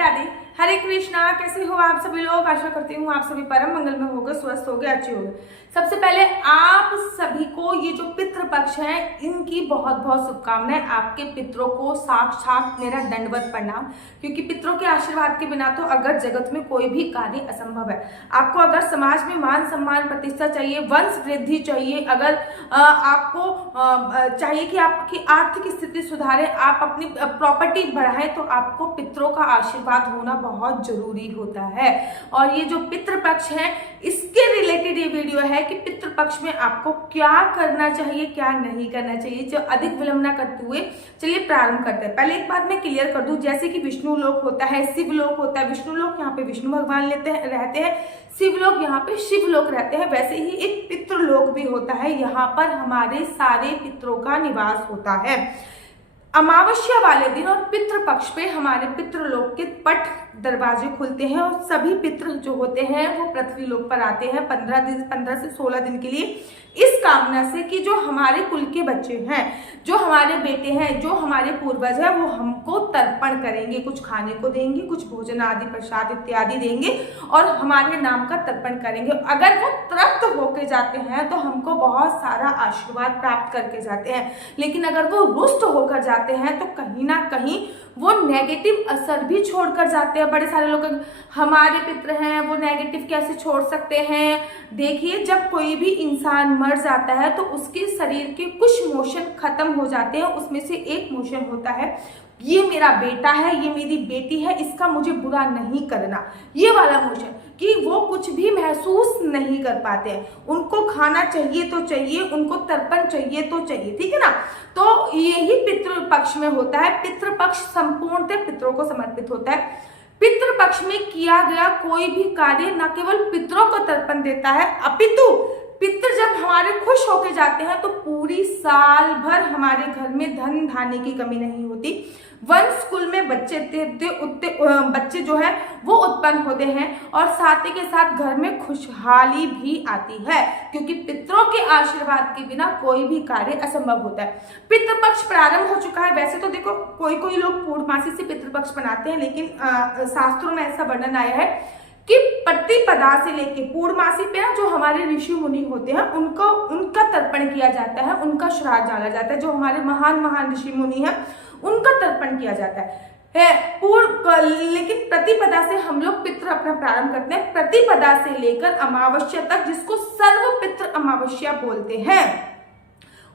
राधे, हरे कृष्णा। कैसे हो आप सभी लोग? आशा करती हूँ आप सभी परम मंगल में होगे, स्वस्थ होगे, अच्छे होगे। सबसे पहले आप सभी को ये जो पितृपक्ष है इनकी बहुत बहुत शुभकामनाएं। आपके पितरों को साक्षात मेरा दंडवत प्रणाम, क्योंकि पितरों के आशीर्वाद के बिना तो अगर जगत में कोई भी कार्य असंभव है। आपको अगर समाज में मान सम्मान प्रतिष्ठा चाहिए, वंश वृद्धि चाहिए, अगर आपको चाहिए कि आपकी आर्थिक स्थिति सुधारे, आप अपनी प्रॉपर्टी बढ़ाए, तो आपको पितरों का आशीर्वाद होना बहुत जरूरी होता है। और ये जो पितृपक्ष है इसके रिलेटेड ये वीडियो है कि पितृपक्ष में आपको क्या करना चाहिए, क्या नहीं करना चाहिए। जो अधिक विलंब ना करते हुए चलिए प्रारंभ करते हैं। पहले एक बात मैं क्लियर कर दूं, जैसे कि विष्णु लोक होता है, शिव लोक होता है। विष्णु लोक यहाँ पे विष्णु भगवान रहते हैं, शिव लोक यहाँ पे शिव लोक रहते हैं। वैसे ही एक पितृलोक भी होता है, यहाँ पर हमारे सारे पितरों का निवास होता है। अमावस्या वाले दिन और पितृपक्ष पे हमारे पितृलोक के पट दरवाजे खुलते हैं और सभी पितृ जो होते हैं वो पृथ्वी लोक पर आते हैं 15 से 16 दिन के लिए, इस कामना से कि जो हमारे कुल के बच्चे हैं, जो हमारे बेटे हैं, जो हमारे पूर्वज हैं, वो हमको तर्पण करेंगे, कुछ खाने को देंगे, कुछ भोजन आदि प्रसाद इत्यादि देंगे और हमारे नाम का तर्पण करेंगे। अगर वो तृप्त होके जाते हैं तो हमको बहुत सारा आशीर्वाद प्राप्त करके जाते हैं, लेकिन अगर वो रुष्ट होकर जाते हैं तो कहीं ना कहीं वो नेगेटिव असर भी छोड़कर जाते हैं। बड़े सारे लोग हमारे पितृ हैं वो नेगेटिव कैसे छोड़ सकते हैं? देखिए, जब कोई भी इंसान मर जाता है तो उसके शरीर के कुछ मोशन खत्म हो जाते हैं। उसमें से एक मोशन होता है, ये मेरा बेटा है, ये मेरी बेटी है, इसका मुझे बुरा नहीं करना। ये वाला मोशन कि वो कुछ भी महसूस नहीं कर पाते हैं। उनको खाना चाहिए तो चाहिए, उनको तर्पण चाहिए तो चाहिए, ठीक है ना। तो यही पितृपक्ष में होता है। पितृपक्ष संपूर्णतः पितरों को समर्पित होता है। पितृपक्ष में किया गया कोई भी कार्य न केवल पितरों को तर्पण देता है, अपितु पितृ जब हमारे खुश होके जाते हैं तो पूरी साल भर हमारे घर में धन धान्य की कमी नहीं होती। वंश कुल में बच्चे जो है वो उत्पन्न होते हैं और साथ ही के साथ घर में खुशहाली भी आती है, क्योंकि पितरों के आशीर्वाद के बिना कोई भी कार्य असंभव होता है। पितृपक्ष प्रारंभ हो चुका है। वैसे तो देखो कोई लोग पूर्णमासी से पितृपक्ष मनाते हैं, लेकिन शास्त्रों में ऐसा वर्णन आया है कि प्रतिपदा से लेके पूर्णमासी पे जो हमारे ऋषि मुनि होते हैं उनका तर्पण किया जाता है, उनका श्राद्ध डाला जाता है। जो हमारे महान ऋषि मुनि हैं उनका तर्पण किया जाता है। लेकिन प्रतिपदा से हम लोग पितृ अपना प्रारंभ करते हैं। प्रतिपदा से लेकर अमावस्या तक, जिसको सर्व पितृ अमावस्या बोलते हैं,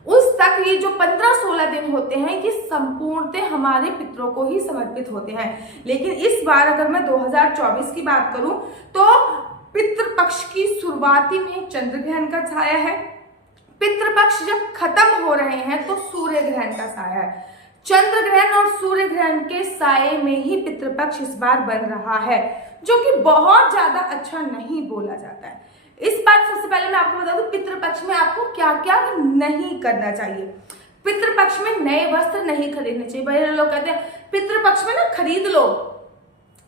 उस तक ये जो 15-16 दिन होते हैं ये संपूर्णतः हमारे पितरों को ही समर्पित होते हैं। लेकिन इस बार अगर मैं 2024 की बात करूं तो पितृपक्ष की शुरुआती में चंद्र ग्रहण का छाया है। पितृपक्ष जब खत्म हो रहे हैं तो सूर्य ग्रहण का साया है। चंद्र ग्रहण और सूर्य ग्रहण के साये में ही पितृपक्ष इस बार बन रहा है, जो कि बहुत ज्यादा अच्छा नहीं बोला जाता है। इस बार सबसे पहले मैं आपको बता दूं पितृपक्ष में आपको क्या क्या नहीं करना चाहिए। पितृपक्ष में नए वस्त्र नहीं खरीदने चाहिए। बड़े लोग कहते हैं पितृपक्ष में ना खरीद लो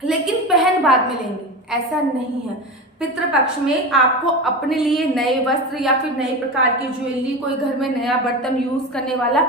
लेकिन पहन बाद में लेंगे, ऐसा नहीं है। पितृपक्ष में आपको अपने लिए नए वस्त्र या फिर नए प्रकार की ज्वेलरी, कोई घर में नया बर्तन यूज करने वाला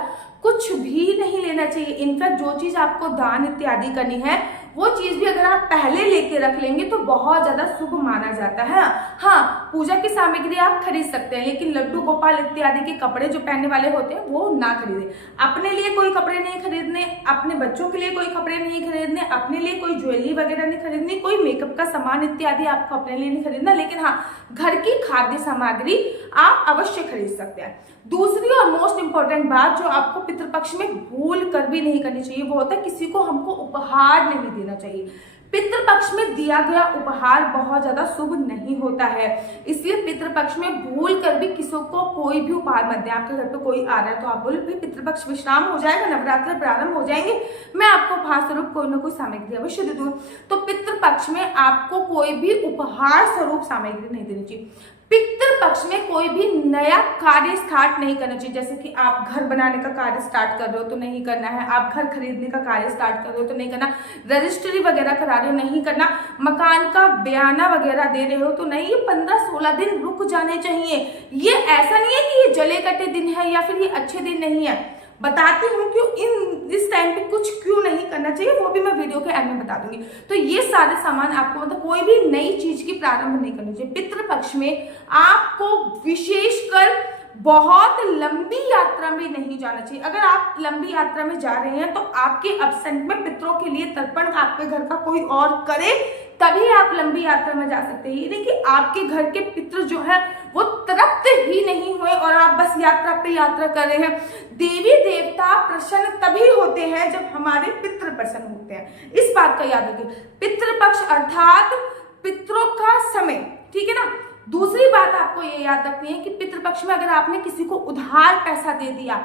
कुछ भी नहीं लेना चाहिए। इनफैक्ट जो चीज आपको दान इत्यादि करनी है वो चीज भी अगर आप पहले लेके रख लेंगे तो बहुत ज्यादा शुभ माना जाता है। हाँ, पूजा की सामग्री आप खरीद सकते हैं, लेकिन लड्डू गोपाल इत्यादि के कपड़े जो पहनने वाले होते हैं वो ना खरीदें। अपने लिए कोई कपड़े नहीं खरीदने, अपने बच्चों के लिए कोई कपड़े नहीं खरीदने, अपने लिए कोई ज्वेलरी वगैरह नहीं खरीदनी, कोई मेकअप का सामान इत्यादि आपको अपने लिए नहीं खरीदना। लेकिन हाँ, घर की खाद्य सामग्री आप अवश्य खरीद सकते हैं। दूसरी और मोस्ट इंपॉर्टेंट बात जो आपको पितृपक्ष में भूल कर भी नहीं करनी चाहिए वो होता है किसी को हमको उपहार नहीं देना चाहिए। पितृपक्ष में दिया गया उपहार बहुत ज्यादा शुभ नहीं होता है, इसलिए पितृपक्ष में भूल कर भी किसी को कोई भी उपहार मत दें। आपके घर पे कोई आ रहा है तो आप बोले भाई पितृपक्ष विश्राम हो जाएगा, नवरात्र प्रारंभ हो जाएंगे, मैं आपको उपहार स्वरूप कोई ना कोई सामग्री अवश्य दे दूँ। तो पितृपक्ष में आपको कोई भी उपहार स्वरूप सामग्री नहीं देनी चाहिए। पितृपक्ष में कोई भी नया कार्य स्टार्ट नहीं करना चाहिए। जैसे कि आप घर बनाने का कार्य स्टार्ट कर रहे हो तो नहीं करना है, आप घर खरीदने का कार्य स्टार्ट कर रहे हो तो नहीं करना, रजिस्ट्री वगैरह करा रहे हो नहीं करना, मकान का बयाना वगैरह दे रहे हो तो नहीं। ये 15-16 दिन रुक जाने चाहिए। ये ऐसा नहीं है कि ये जले कटे दिन है या फिर ये अच्छे दिन नहीं है। बताती हूँ क्यों इन इस टाइम पे कुछ क्यों नहीं करना चाहिए, वो भी मैं वीडियो के एंड में बता दूंगी। तो ये सारे सामान आपको, मतलब कोई भी नई चीज की प्रारंभ नहीं करनी चाहिए। पितृपक्ष में आपको विशेषकर बहुत लंबी यात्रा में नहीं जाना चाहिए। अगर आप लंबी यात्रा में जा रहे हैं तो आपके अब्सेंट में पितरों के लिए तर्पण आपके घर का कोई और करे, तभी आप लंबी यात्रा में जा सकते हैं। ये नहीं कि आपके घर के पितृ जो है वो तृप्त ही नहीं हुए और आप बस यात्रा पे यात्रा कर रहे हैं। देवी देवता प्रसन्न तभी होते हैं जब हमारे पितृ प्रसन्न होते हैं, इस बात का याद रखिए। पितृपक्ष अर्थात पितरों का समय, ठीक है ना। दूसरी बात आपको ये याद रखनी है कि पितृपक्ष में अगर आपने किसी को उधार पैसा दे दिया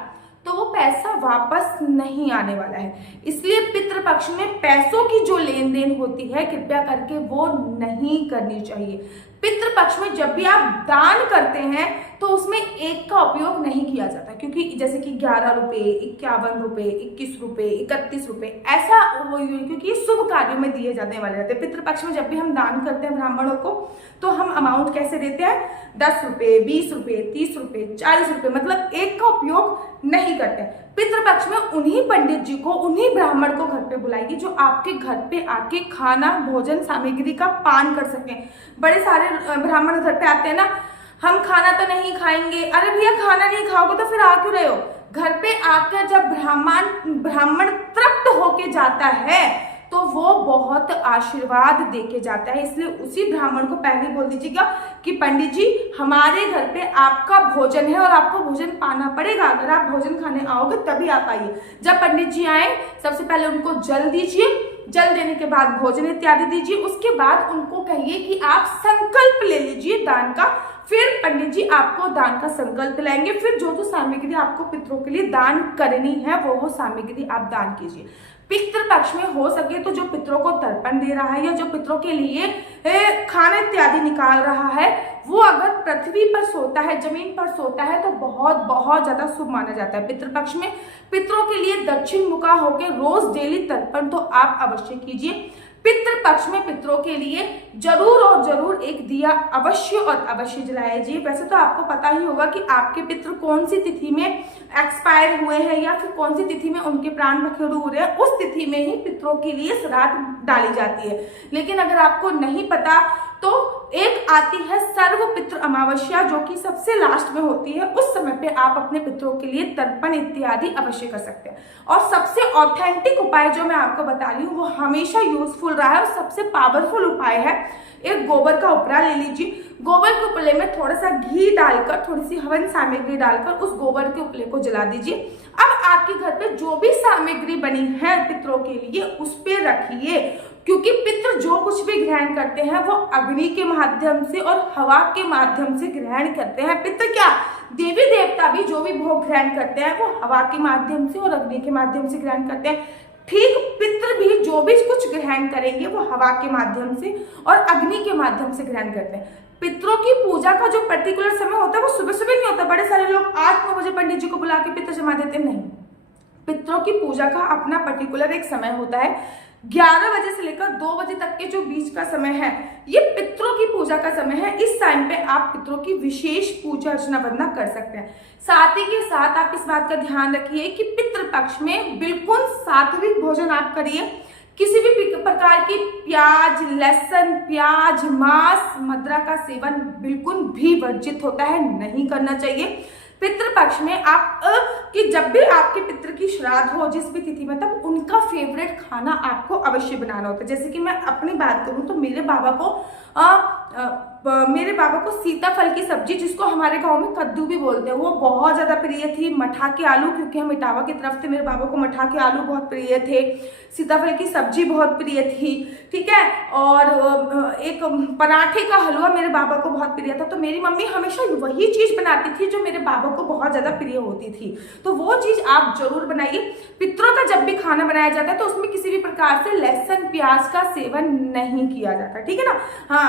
तो वो पैसा वापस नहीं आने वाला है। इसलिए पितृपक्ष में पैसों की जो लेन देन होती है कृपया करके वो नहीं करनी चाहिए। पितृपक्ष में जब भी आप दान करते हैं तो उसमें एक का उपयोग नहीं किया जाता, क्योंकि जैसे कि 11 रुपए, 51 रुपए, 21 रुपए, 31 रुपए, ऐसा क्योंकि ये शुभ कार्यों में दिए जाने वाले रहते हैं। पितृपक्ष में जब भी हम दान करते हैं ब्राह्मणों को तो हम अमाउंट कैसे देते हैं, 10 रुपए, 20 रुपए, 30 रुपए, 40 रुपए, मतलब एक का उपयोग नहीं करते। पितृपक्ष में उन्हीं पंडित जी को, उन्हीं ब्राह्मण को घर पे बुलाइए जो आपके घर पे आके खाना, भोजन सामग्री का पान कर सकें। बड़े सारे ब्राह्मण घर पे आते हैं ना, हम खाना तो नहीं खाएंगे। अरे भैया खाना नहीं खाओगे तो फिर आ क्यों रहे हो? घर पे आकर जब ब्राह्मण तृप्त होके जाता है तो वो बहुत आशीर्वाद देके जाता है। इसलिए उसी ब्राह्मण को पहले बोल दीजिएगा कि पंडित जी हमारे घर पे आपका भोजन है और आपको भोजन पाना पड़ेगा, अगर आप भोजन खाने आओगे तभी आप आइए। जब पंडित जी आए सबसे पहले उनको जल दीजिए, जल देने के बाद भोजन इत्यादि दीजिए, उसके बाद उनको कहिए कि आप संकल्प ले लीजिए दान का। फिर पंडित जी आपको दान का संकल्प लाएंगे, फिर जो जो सामग्री आपको पितरों के लिए दान करनी है वो सामग्री आप दान कीजिए। पितृपक्ष में हो सके तो जो पितरों को तर्पण दे रहा है या जो पितरों के लिए खाना इत्यादि निकाल रहा है वो अगर पृथ्वी पर सोता है, जमीन पर सोता है तो बहुत बहुत ज्यादा शुभ माना जाता है। पितृपक्ष में पितरों के लिए दक्षिण मुखा होकर रोज डेली तर्पण तो आप अवश्य कीजिए। पितृपक्ष में पितरों के लिए जरूर और जरूर एक दिया अवश्य और अवश्य जलाइए। वैसे तो आपको पता ही होगा कि आपके पितृ कौन सी तिथि में एक्सपायर हुए हैं या फिर कौन सी तिथि में उनके प्राण बखेड़ू हो रहे हैं, उस तिथि में ही पितरों के लिए श्राद्ध डाली जाती है। लेकिन अगर आपको नहीं पता तो एक आती है सर्व पितृ अमावस्या जो कि सबसे लास्ट में होती है, उस समय पे आप अपने पितरों के लिए तर्पण इत्यादि अवश्य कर सकते हैं। और सबसे ऑथेंटिक उपाय जो मैं आपको बता रही हूँ वो हमेशा यूजफुल रहा है और सबसे पावरफुल उपाय है। एक गोबर का उपला ले लीजिए, गोबर के उपले में थोड़ा सा घी डालकर, थोड़ी सी हवन सामग्री डालकर उस गोबर के उपले को जला दीजिए। अब आपके घर पे जो भी सामग्री बनी है पितरों के लिए उस पे रखिए, क्योंकि पितृ जो कुछ भी ग्रहण करते हैं वो अग्नि के माध्यम से और हवा के माध्यम से ग्रहण करते हैं। पितृ क्या, देवी देवता भी जो भी भोग ग्रहण करते हैं वो हवा के माध्यम से और अग्नि के माध्यम से ग्रहण करते हैं। ठीक पितृ भी जो भी कुछ ग्रहण करेंगे वो हवा के माध्यम से और अग्नि के माध्यम से ग्रहण करते हैं। पितरों की पूजा का जो पर्टिकुलर समय होता है वो सुबह सुबह नहीं होता। बड़े सारे लोग 8-9 बजे पंडित जी को बुला के पितृ जमा देते हैं, नहीं। पितरों की पूजा का अपना पर्टिकुलर एक समय होता है। 11 बजे से लेकर 2 बजे तक के जो बीच का समय है ये पितरों की पूजा का समय है। इस टाइम पे आप पितरों की विशेष पूजा अर्चना वंदना कर सकते हैं। साथ ही के साथ आप इस बात का ध्यान रखिए कि पितृपक्ष में बिल्कुल सात्विक भोजन आप करिए। किसी भी प्रकार की प्याज, लहसुन, प्याज, मांस, मदिरा का सेवन बिल्कुल भी वर्जित होता है, नहीं करना चाहिए। पितृपक्ष में आप कि जब भी आपके पितृ की श्राद्ध हो जिस भी तिथि में, तब उनका फेवरेट खाना आपको अवश्य बनाना होता है। जैसे कि मैं अपनी बात करूं तो मेरे बाबा को सीताफल की सब्जी, जिसको हमारे गांव में कद्दू भी बोलते हैं, वो बहुत ज्यादा प्रिय थी। मठा के आलू, क्योंकि हम इटावा की तरफ थे, मेरे बाबा को मठा के आलू बहुत प्रिय थे। सीताफल की सब्जी बहुत प्रिय थी, ठीक है। और एक पराठे का हलवा मेरे बाबा को बहुत प्रिय था। तो मेरी मम्मी हमेशा वही चीज बनाती थी जो मेरे बाबा को बहुत ज्यादा प्रिय होती थी। तो वो चीज आप जरूर बनाइए। पितरों का जब भी खाना बनाया जाता है तो उसमें किसी भी प्रकार से लहसुन प्याज का सेवन नहीं किया जाता, ठीक है ना। हाँ,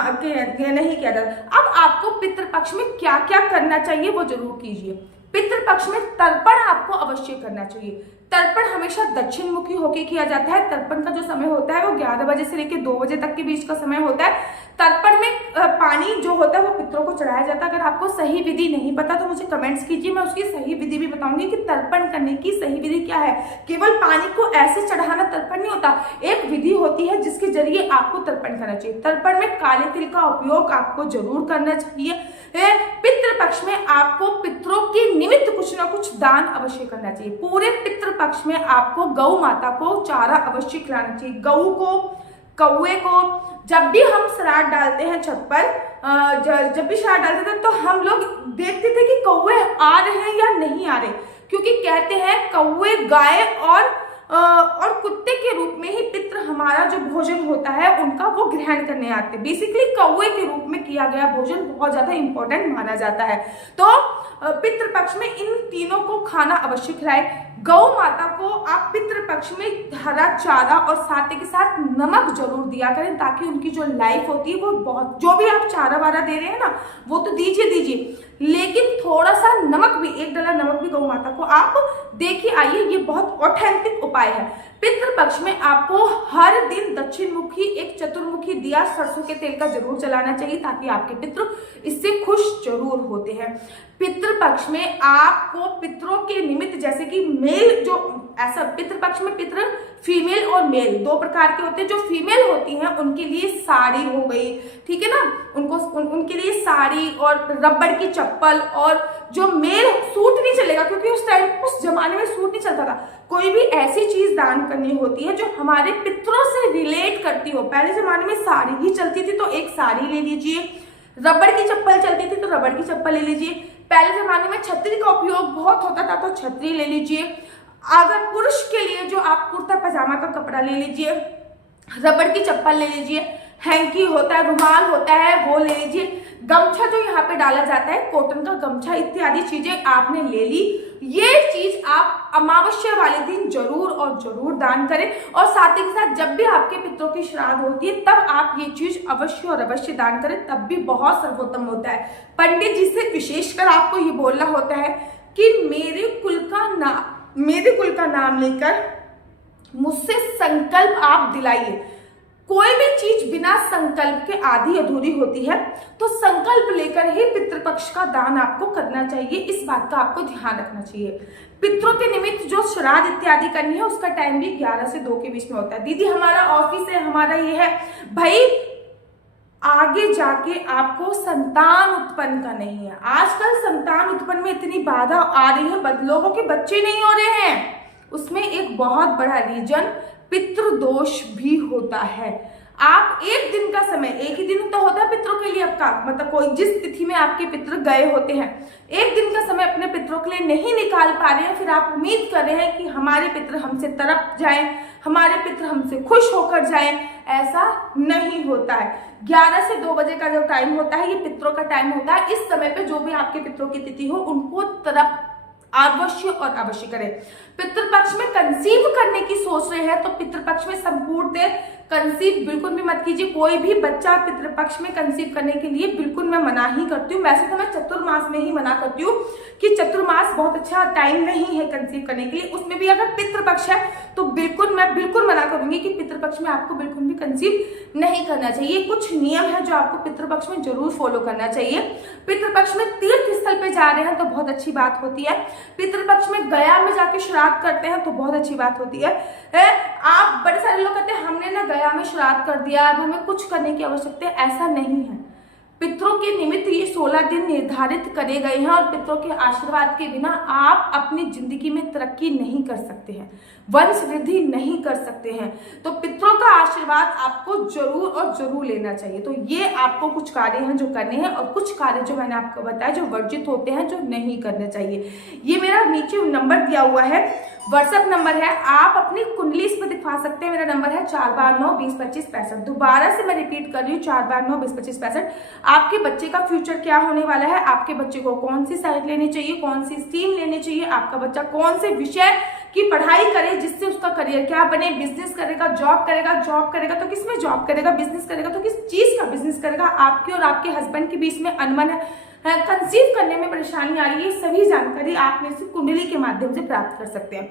नहीं किया जाता। अब आपको पितृपक्ष में क्या क्या करना चाहिए वो जरूर कीजिए। पितृपक्ष में तर्पण आपको अवश्य करना चाहिए। तर्पण हमेशा दक्षिण मुखी होकर किया जाता है। तर्पण का जो समय होता है वो 11 बजे से लेकर 2 बजे तक के बीच का समय होता है। तर्पण में पानी जो होता है वो पितरों को चढ़ाया जाता है। अगर आपको सही विधि नहीं पता तो मुझे कमेंट्स कीजिए, मैं उसकी सही विधि भी बताऊंगी कि तर्पण करने की सही विधि क्या है। केवल पानी को ऐसे चढ़ाना तर्पण नहीं होता, एक विधि होती है जिसके जरिए आपको तर्पण करना चाहिए। तर्पण में काले तिल का उपयोग आपको जरूर करना चाहिए। पितृपक्ष में आपको पितरों के निमित्त कुछ ना कुछ दान अवश्य करना चाहिए। पूरे पितृपक्ष में आपको गौ माता को चारा अवश्य खिलाना चाहिए। गऊ को, कौए को, जब भी हम श्राद्ध डालते हैं छत पर, जब भी श्राद्ध डालते थे तो हम लोग देखते थे कि कौए आ रहे हैं या नहीं आ रहे, क्योंकि कहते हैं कौए गाय और कुत्ते के रूप में ही पितृ हमारा जो भोजन होता है उनका वो ग्रहण करने आते हैं। बेसिकली कौए के रूप में किया गया भोजन बहुत ज्यादा इंपॉर्टेंट माना जाता है। तो पितृपक्ष में इन तीनों को खाना अवश्य खिलाए। गौ माता को आप पितृपक्ष में हरा चारा और साथ के साथ नमक जरूर दिया करें, ताकि उनकी जो लाइफ होती है वो बहुत, जो भी आप चारा वारा दे रहे हैं ना वो तो दीजिए, लेकिन थोड़ा सा नमक भी, 1 डला नमक भी गौ माता को आप देखिए आइए, ये बहुत ऑथेंटिक उपाय है। पितृपक्ष में आपको हर दिन दक्षिण मुखी एक चतुर्मुखी दिया सरसों के तेल का जरूर जलाना चाहिए, ताकि आपके पितृ इससे खुश जरूर होते हैं। पितृपक्ष में आपको पितरों के निमित्त, जैसे कि मेल, जो ऐसा पितृपक्ष में पितृ फीमेल और मेल 2 प्रकार के होते हैं। जो फीमेल होती हैं उनके लिए साड़ी हो गई, ठीक है ना, उनके लिए साड़ी और रबड़ की चप्पल, और जो मेल सूट नहीं चलेगा, क्योंकि उस जमाने में सूट नहीं चलता था। कोई भी ऐसी चीज दान करनी होती है जो हमारे पितरों से रिलेट करती हो। पहले जमाने में साड़ी ही चलती थी तो एक साड़ी ले लीजिए, रबड़ की चप्पल चलती थी तो रबड़ की चप्पल ले लीजिए, पहले जमाने में छतरी का उपयोग बहुत होता था तो छतरी ले लीजिए। अगर पुरुष के लिए जो आप कुर्ता पजामा का कपड़ा ले लीजिए, रबड़ की चप्पल ले लीजिए, हैंकी होता है, रुमाल होता है वो ले लीजिए, गमछा जो यहाँ पे डाला जाता है कॉटन का गमछा, इत्यादि चीजें आपने ले ली। ये चीज आप अमावस्या वाले दिन जरूर और जरूर दान करें, और साथ ही साथ जब भी आपके पितरों की श्राद्ध होती है तब आप ये चीज अवश्य और अवश्य दान करें, तब भी बहुत सर्वोत्तम होता है। पंडित जी से विशेषकर आपको ये बोलना होता है कि मेरे कुल का नाम लेकर मुझसे संकल्प आप दिलाइए। कोई भी चीज बिना संकल्प के आधी अधूरी होती है, तो संकल्प लेकर ही पितृपक्ष का दान आपको करना चाहिए। इस बात का आपको ध्यान रखना चाहिए। पितरों के निमित्त जो श्राद्ध इत्यादि करनी है उसका टाइम भी 11 से 2 के बीच में होता है। दीदी हमारा ऑफिस है, हमारा ये है, भाई आगे जाके आपको संतान उत्पन्न का नहीं है। आजकल संतान उत्पन्न में इतनी बाधा आ रही है, लोगों के बच्चे नहीं हो रहे हैं, उसमें एक बहुत बड़ा रीजन पितृदोष भी होता है। आप एक दिन का समय, एक ही दिन तो होता है पितरों के लिए आपका, मतलब कोई जिस तिथि में आपके पितृ गए होते हैं, एक दिन का समय अपने पितरों के लिए नहीं निकाल पा रहे हैं, फिर आप उम्मीद कर रहे हैं कि हमारे पितृ हमसे तड़प जाएं, हमारे पितृ हमसे खुश होकर जाएं। ऐसा नहीं होता है। 11 से 2 बजे का जो टाइम होता है ये पितरों का टाइम होता है। इस समय पे जो भी आपके पितरों की तिथि हो उनको तड़प अवश्य और अवश्य करें। पितृपक्ष में कंसीव करने की सोच रहे हैं तो पितृपक्ष में संपूर्ण कंसीव बिल्कुल भी मत कीजिए। कोई भी बच्चा पितृपक्ष में कंसीव करने के लिए बिल्कुल मैं मना ही करती हूँ। वैसे तो मैं चतुर्मास में ही मना करती हूँ कि चतुर्मास बहुत अच्छा टाइम नहीं है कंसीव करने के लिए। उसमें भी अगर पितृपक्ष है तो मैं बिल्कुल मना करूंगी कि पितृपक्ष में आपको बिल्कुल भी कंसीव नहीं करना चाहिए। कुछ नियम है जो आपको पितृपक्ष में जरूर फॉलो करना चाहिए। पितृपक्ष में तीर्थ स्थल पे जा रहे हैं तो बहुत अच्छी बात होती है। पितृपक्ष में गया में जाके श्राद्ध करते हैं तो बहुत अच्छी बात होती है। आप बड़े सारे लोग कहते हैं हमने ना गया में श्राद्ध कर दिया, अब हमें कुछ करने की आवश्यकता है। ऐसा नहीं है। पितरों के निमित्त ये 16 दिन निर्धारित करे गए हैं और पितरों के आशीर्वाद के बिना आप अपनी जिंदगी में तरक्की नहीं कर सकते हैं, वंश वृद्धि नहीं कर सकते हैं। तो पितरों का आशीर्वाद आपको जरूर और जरूर लेना चाहिए। तो ये आपको कुछ कार्य हैं जो करने हैं और कुछ कार्य जो मैंने आपको बताया जो वर्जित होते हैं, जो नहीं करने चाहिए। ये मेरा नीचे नंबर दिया हुआ है, व्हाट्सएप नंबर है, आप अपनी कुंडली इस पर दिखा सकते हैं। मेरा नंबर है 429202565। दोबारा से मैं रिपीट कर रही हूँ 429202565। आपके बच्चे का फ्यूचर क्या होने वाला है, आपके बच्चे को कौन सी साइड लेनी चाहिए, कौन सी स्ट्रीम लेनी चाहिए, आपका बच्चा कौन से विषय की पढ़ाई करे जिससे उसका करियर क्या बने, बिजनेस करेगा, जॉब करेगा तो किसमें जॉब करेगा, बिजनेस करेगा तो किस चीज का बिजनेस करेगा, आपके और आपके हस्बैंड के बीच में अनबन है, कंसीव करने में परेशानी आ रही है, सभी जानकारी आप मेरे से कुंडली के माध्यम से प्राप्त कर सकते हैं।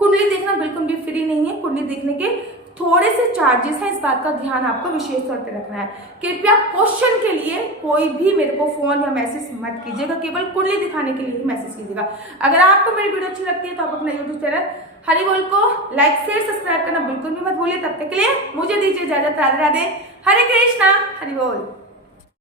कुंडली देखना बिल्कुल भी फ्री नहीं है। कुंडली देखने के थोड़े से चार्जेस हैं, इस बात का ध्यान आपको विशेष तौर पे रखना है। कृपया क्वेश्चन के लिए कोई भी मेरे को फोन या मैसेज मत कीजिएगा, केवल कुंडली दिखाने के लिए ही मैसेज कीजिएगा। अगर आपको मेरी वीडियो अच्छी लगती है तो आप अपना यूट्यूब चैनल हरि बोल को लाइक शेयर सब्सक्राइब करना बिल्कुल भी मत भूलिए। तब तक के लिए मुझे दीजिए इजाजत। राधे राधे, हरे कृष्णा, हरि बोल।